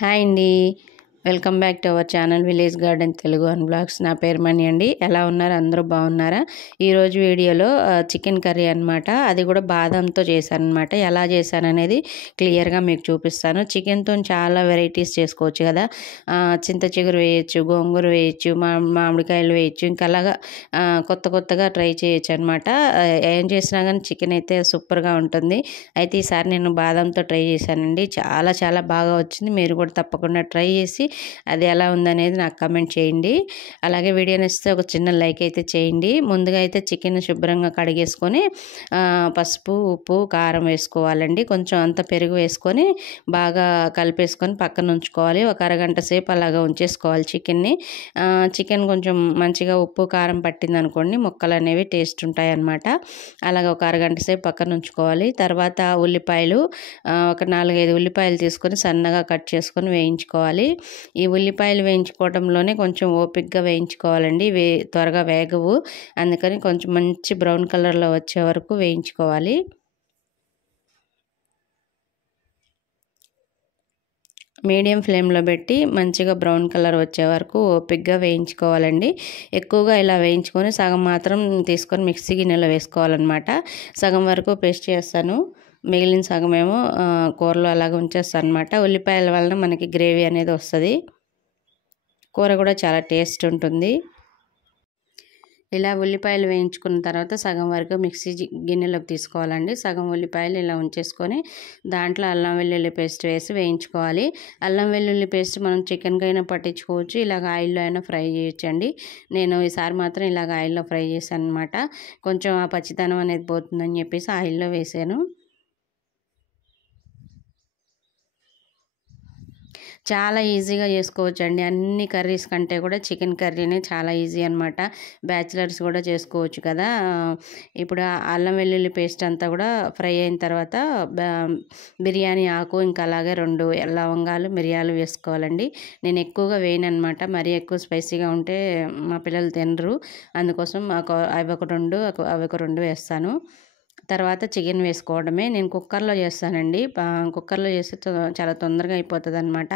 Hi అండి. Welcome back to our channel village garden Telugu and blogs. నా పేరు మణి అండి. ఎలా ఉన్నారు? అందరూ బాగున్నారా? ఈరోజు వీడియోలో చికెన్ కర్రీ అనమాట. అది కూడా బాదంతో చేశానమాట. ఎలా చేశాననేది క్లియర్గా మీకు చూపిస్తాను. చికెన్తో చాలా వెరైటీస్ చేసుకోవచ్చు కదా. చింత చిగురు వేయచ్చు, గోంగూర వేయచ్చు, మామిడికాయలు వేయచ్చు, ఇంకా అలాగా కొత్తగా ట్రై చేయొచ్చు అనమాట. ఏం చేసినా కానీ చికెన్ అయితే సూపర్గా ఉంటుంది. అయితే ఈసారి నేను బాదంతో ట్రై చేశానండి. చాలా బాగా వచ్చింది. మీరు కూడా తప్పకుండా ట్రై చేసి అది ఎలా ఉందనేది నాకు కమెంట్ చేయండి. అలాగే వీడియో నచ్చితే ఒక చిన్న లైక్ అయితే చేయండి. ముందుగా అయితే చికెన్ శుభ్రంగా కడిగేసుకొని పసుపు, ఉప్పు, కారం వేసుకోవాలండి. కొంచెం అంత పెరుగు వేసుకొని బాగా కలిపేసుకొని పక్కన ఉంచుకోవాలి. ఒక అరగంట సేపు అలాగా ఉంచేసుకోవాలి చికెన్ని. చికెన్ కొంచెం మంచిగా ఉప్పు కారం పట్టింది అనుకోండి, ముక్కలు అనేవి టేస్ట్ ఉంటాయి అన్నమాట. అలాగ ఒక అరగంట సేపు పక్కన ఉంచుకోవాలి. తర్వాత ఉల్లిపాయలు ఒక 4-5 ఉల్లిపాయలు తీసుకొని సన్నగా కట్ చేసుకొని వేయించుకోవాలి. ఈ ఉల్లిపాయలు వేయించుకోవడంలోనే కొంచెం ఓపికగా వేయించుకోవాలండి. త్వరగా వేగవు. అందుకని కొంచెం మంచి బ్రౌన్ కలర్లో వచ్చే వరకు వేయించుకోవాలి. మీడియం ఫ్లేమ్లో పెట్టి మంచిగా బ్రౌన్ కలర్ వచ్చే వరకు ఓపికగా వేయించుకోవాలండి. ఎక్కువగా ఇలా వేయించుకొని సగం మాత్రం తీసుకొని మిక్సీ గిన్నెలో వేసుకోవాలన్నమాట. సగం వరకు పేస్ట్ చేస్తాను, మిగిలిన సగం ఏమో కూరలో అలాగ ఉంచేస్తాను అనమాట. ఉల్లిపాయల వలన మనకి గ్రేవీ అనేది వస్తుంది. కూర కూడా చాలా టేస్ట్ ఉంటుంది. ఇలా ఉల్లిపాయలు వేయించుకున్న తర్వాత సగం వరకు మిక్సీ గిన్నెలోకి తీసుకోవాలండి. సగం ఉల్లిపాయలు ఇలా ఉంచేసుకొని దాంట్లో అల్లం వెల్లుల్లి పేస్ట్ వేసి వేయించుకోవాలి. అల్లం వెల్లుల్లి పేస్ట్ మనం చికెన్కైనా పట్టించుకోవచ్చు, ఇలాగ ఆయిల్లో అయినా ఫ్రై చేయొచ్చండి. నేను ఈసారి మాత్రం ఇలాగ ఆయిల్లో ఫ్రై చేశాను అనమాట. కొంచెం ఆ పచ్చిదనం అనేది పోతుందని చెప్పేసి ఆయిల్లో వేసాను. చాలా ఈజీగా చేసుకోవచ్చండి. అన్ని కర్రీస్ కంటే కూడా చికెన్ కర్రీనే చాలా ఈజీ అనమాట. బ్యాచిలర్స్ కూడా చేసుకోవచ్చు కదా. ఇప్పుడు అల్లం వెల్లుల్లి పేస్ట్ అంతా కూడా ఫ్రై అయిన తర్వాత బిర్యానీ ఆకు, ఇంకా అలాగే 2 లవంగాలు, మిరియాలు వేసుకోవాలండి. నేను ఎక్కువగా వేయను అనమాట. మరీ ఎక్కువ స్పైసీగా ఉంటే మా పిల్లలు తినరు. అందుకోసం అవి ఒక 2 వేస్తాను. తర్వాత చికెన్ వేసుకోవడమే. నేను కుక్కర్లో చేస్తానండి. కుక్కర్లో చేస్తే చాలా తొందరగా అయిపోతుంది అనమాట.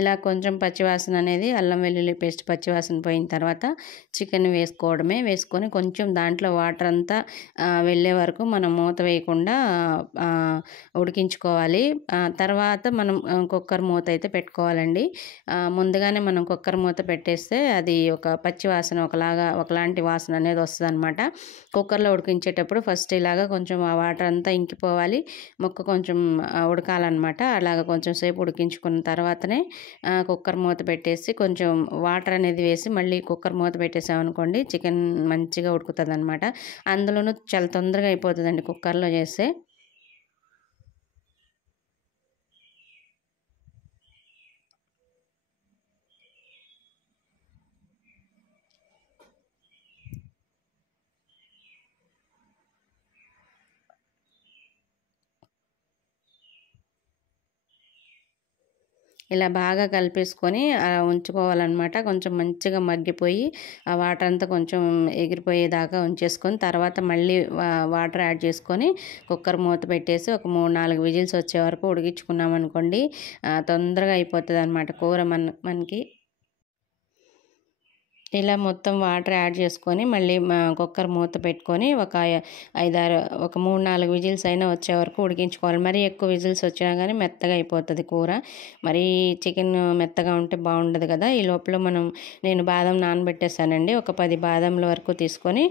ఇలా కొంచెం పచ్చివాసన అనేది అల్లం వెల్లుల్లి పేస్ట్ పచ్చివాసన పోయిన తర్వాత చికెన్ వేసుకోవడమే. వేసుకొని కొంచెం దాంట్లో వాటర్ అంతా వెళ్ళే వరకు మనం మూత వేయకుండా ఉడికించుకోవాలి. తర్వాత మనం కుక్కర్ మూత అయితే పెట్టుకోవాలండి. ముందుగానే మనం కుక్కర్ మూత పెట్టేస్తే అది ఒక పచ్చివాసన ఒకలాంటి వాసన అనేది వస్తుంది అనమాట. కుక్కర్లో ఉడికించేటప్పుడు ఫస్ట్ ఇలాగా కొంచెం ఆ వాటర్ అంతా ఇంకిపోవాలి, ముక్క కొంచెం ఉడకాలన్నమాట. అలాగ కొంచెం సేపు ఉడికించుకున్న తర్వాతనే కుక్కర్ మూత పెట్టేసి కొంచెం వాటర్ అనేది వేసి మళ్ళీ కుక్కర్ మూత పెట్టేసామనుకోండి, చికెన్ మంచిగా ఉడుకుతుంది అనమాట. అందులోనూ చాలా తొందరగా అయిపోతుందండి కుక్కర్లో చేస్తే. ఇలా బాగా కలిపేసుకొని ఉంచుకోవాలన్నమాట. కొంచెం మంచిగా మగ్గిపోయి ఆ వాటర్ అంతా కొంచెం ఎగిరిపోయేదాకా ఉంచేసుకొని తర్వాత మళ్ళీ వాటర్ యాడ్ చేసుకొని కుక్కర్ మూత పెట్టేసి ఒక 3-4 విజిల్స్ వచ్చే వరకు ఉడికించుకున్నాం అనుకోండి, తొందరగా అయిపోతుంది అనమాట కూర మనకి. ఇలా మొత్తం వాటర్ యాడ్ చేసుకొని మళ్ళీ కుక్కర్ మూత పెట్టుకొని ఒక 3-4 విజిల్స్ అయినా వచ్చే వరకు ఉడికించుకోవాలి. మరీ ఎక్కువ విజిల్స్ వచ్చినా కానీ మెత్తగా అయిపోతుంది కూర. మరీ చికెన్ మెత్తగా ఉంటే బాగుండదు కదా. ఈ లోపల నేను బాదం నానబెట్టేసానండి. ఒక 10 బాదంల వరకు తీసుకొని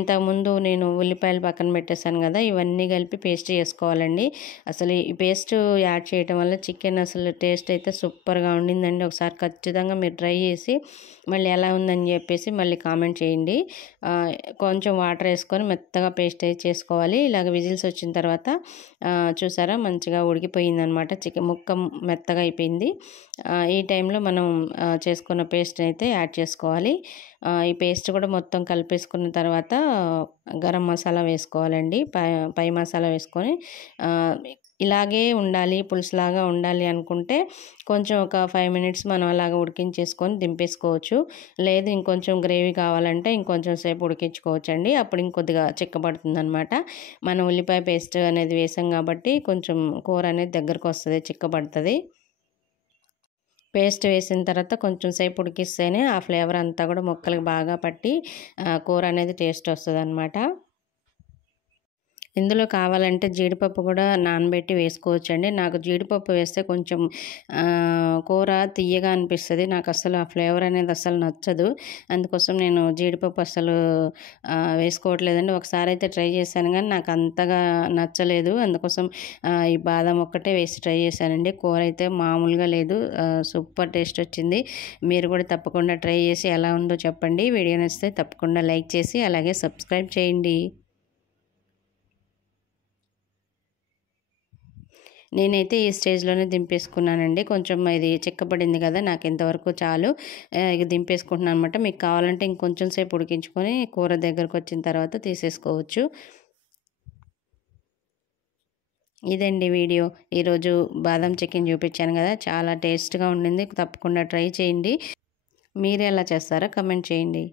ఇంతకుముందు నేను ఉల్లిపాయలు పక్కన పెట్టేశాను కదా, ఇవన్నీ కలిపి పేస్ట్ చేసుకోవాలండి. అసలు ఈ పేస్ట్ యాడ్ చేయటం వల్ల చికెన్ అసలు టేస్ట్ అయితే సూపర్గా ఉండిందండి. ఒకసారి ఖచ్చితంగా మీరు ట్రై చేసి మళ్ళీ ఎలా ఉందని చెప్పేసి మళ్ళీ కామెంట్ చేయండి. కొంచెం వాటర్ వేసుకొని మెత్తగా పేస్ట్ అయితే చేసుకోవాలి. ఇలాగ విజిల్స్ వచ్చిన తర్వాత చూసారా మంచిగా ఉడికిపోయిందనమాట. చికెన్ ముక్క మెత్తగా అయిపోయింది. ఈ టైంలో మనం చేసుకున్న పేస్ట్ అయితే యాడ్ చేసుకోవాలి. ఈ పేస్ట్ కూడా మొత్తం కలిపేసుకున్న తర్వాత గరం మసాలా వేసుకోవాలండి. పై మసాలా వేసుకొని ఇలాగే ఉండాలి, పులుసులాగా ఉండాలి అనుకుంటే కొంచెం ఒక 5 మినిట్స్ మనం అలాగ ఉడికించేసుకొని దింపేసుకోవచ్చు. లేదు ఇంకొంచెం గ్రేవీ కావాలంటే ఇంకొంచెం సేపు ఉడికించుకోవచ్చండి. అప్పుడు ఇంకొద్దిగా చిక్కబడుతుందనమాట. మనం ఉల్లిపాయ పేస్ట్ అనేది వేసాం కాబట్టి కొంచెం కూర అనేది దగ్గరకొస్తది, చిక్కబడతది. పేస్ట్ వేసిన తర్వాత కొంచెం సేపు ఉడికిస్తేనే ఆ ఫ్లేవర్ అంతా కూడా ముక్కలకి బాగా పట్టి కూర అనేది టేస్ట్ వస్తదనమాట. ఇందులో కావాలంటే జీడిపప్పు కూడా నానబెట్టి వేసుకోవచ్చండి. నాకు జీడిపప్పు వేస్తే కొంచెం కూర తియ్యగా అనిపిస్తది. నాకు అస్సలు ఆ ఫ్లేవర్ అనేది అస్సలు నచ్చదు. అందుకోసం నేను జీడిపప్పు అస్సలు వేసుకోవట్లేదండి. ఒకసారి అయితే ట్రై చేశాను కానీ నాకు అంతగా నచ్చలేదు. అందుకోసం ఈ బాదం ఒక్కటే వేసి ట్రై చేశానండి. కూర అయితే మామూలుగా లేదు. సూపర్ టేస్ట్ వచ్చింది. మీరు కూడా తప్పకుండా ట్రై చేసి ఎలా ఉందో చెప్పండి. వీడియో నచ్చితే తప్పకుండా లైక్ చేసి అలాగే సబ్స్క్రైబ్ చేయండి. నేనైతే ఈ స్టేజ్‌లోనే దింపేసుకున్నానండి. కొంచెం ఇది చిక్కబడింది కదా! నాకు ఇంతవరకు చాలు. ఇక దింపేసుకుంటున్నాను అనమాట. మీకు కావాలంటే ఇంకొంచెం సేపు ఉడికించుకొని కూర దగ్గరకొచ్చిన తర్వాత తీసేసుకోవచ్చు. ఇదండి వీడియో. ఈరోజు బాదం చికెన్ చూపించాను కదా! చాలా టేస్ట్‌గా ఉండింది. తప్పకుండా ట్రై చేయండి. మీరెలా చేస్తారో కామెంట్ చేయండి.